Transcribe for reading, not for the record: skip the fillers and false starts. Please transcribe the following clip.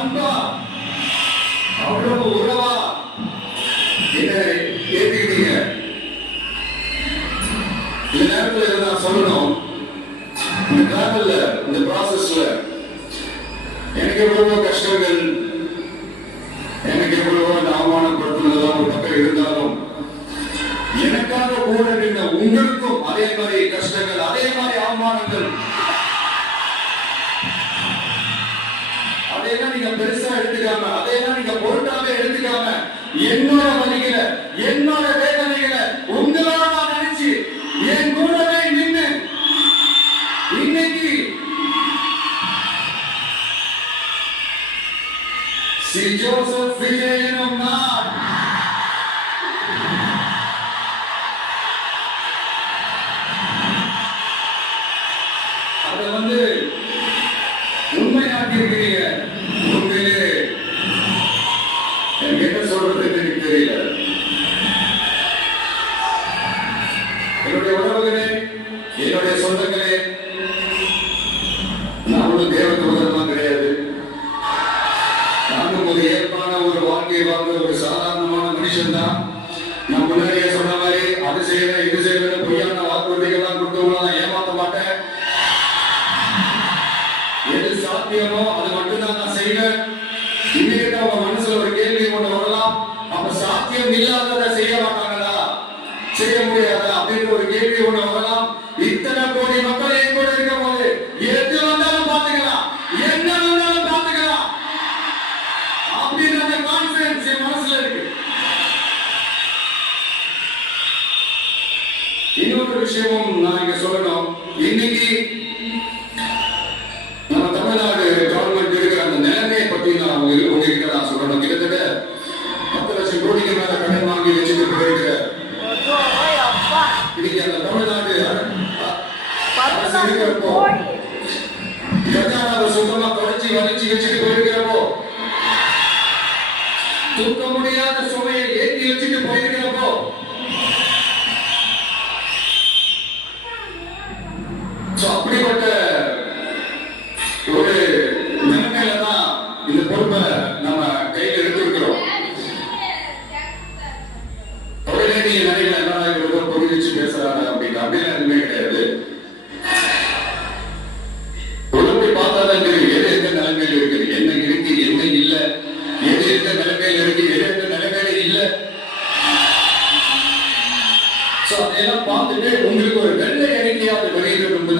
அன்பா அவ்வளவு உறவா என்ன ஏத்துக்கிட்டீங்க. இந்த நேரத்தில் நான் சொல்லணும், இந்த டிராவல்ல இந்த ப்ராசஸ்ல எனக்கு எவ்வளவோ கஷ்டங்கள், எனக்கு எவ்வளவோ அந்த அவமானப்படுத்துனதெல்லாம் ஒரு பக்கம் இருந்தாலும் எனக்காக கூட நின்ற உங்களுக்கும் அதே மாதிரி கஷ்டங்கள், அதே மாதிரி அவமானங்கள், அதையெல்லாம் நீங்க பெருசா எடுத்துக்காம, அதையெல்லாம் நீங்க பொருட்டாவே எடுத்துக்காம, என்னோட வலிகளை, என்னோட வேதனைகளை உங்களோட நான் நினைச்சு என் கூடவே நின்று இன்னைக்கு சி ஜோசப் விஜய் எனும் நான் அதை உண்மையாக்கி இருக்கிறீங்க. உண்மையிலே எனக்கு என்ன சொல்றது எனக்கு தெரியல. என்னுடைய உறவுகளே, என்னுடைய சொந்தங்களே, நான் ஒரு தேவ தூதரமா கிடையாது. நானும் ஒரு இயல்பான ஒரு வாழ்க்கையை வாழ்ந்த ஒரு சாதாரணமான மனுஷன் தான். நான் முன்னாடியே சொன்ன மாதிரி அது செய்வேன் இது செய்வேன் பொய்யான வாக்குறுதிகள்லாம் கொடுத்தவங்களாம் ஏமாற்ற மாட்டேன். எது சாத்தியமோ அது மட்டும்தான் நான் செய்வேன். இன்னைக்கு அவங்க மனசுல ஒரு கேள்வி கொண்டு வரலாம், அப்ப சாத்தியம் இல்லாததை செய்ய மாட்டாங்களா, செய்ய முடியாதா அப்படின்னு ஒரு கேள்வி கொண்டு வரலாம். இத்தனை கோடி மக்கள் என் கூட இருக்கும் போது எது வந்தாலும் பாத்துக்கலாம், என்ன வந்தாலும் பாத்துக்கலாம் அப்படின்னு அந்த கான்பிடன்ஸ் என் மனசுல இருக்கு. இன்னொரு விஷயமும் நான் இங்க சொல்லணும். இன்னைக்கு நம்ம தமிழ்நாடு கவர்மெண்ட் இருக்கிற அந்த நிலைமையை பத்தி நான் உங்ககிட்ட நான் சொல்லணும். கிட்டத்தட்ட 10 லட்சம் கோடிக்கு மேல கடன் வாங்கி வச்சுட்டு போயிருக்கிற இன்னைக்கு அந்த தமிழ்நாடு அரசு இருக்கிறப்போ, கஜானாவை சுத்தமா தொடர்ச்சி வலிச்சு வச்சுட்டு போயிருக்கிறப்போ, தூக்க முடியாத சுமையை ஏற்றி வச்சுட்டு போயிருக்கிறப்போ, அப்படிப்பட்ட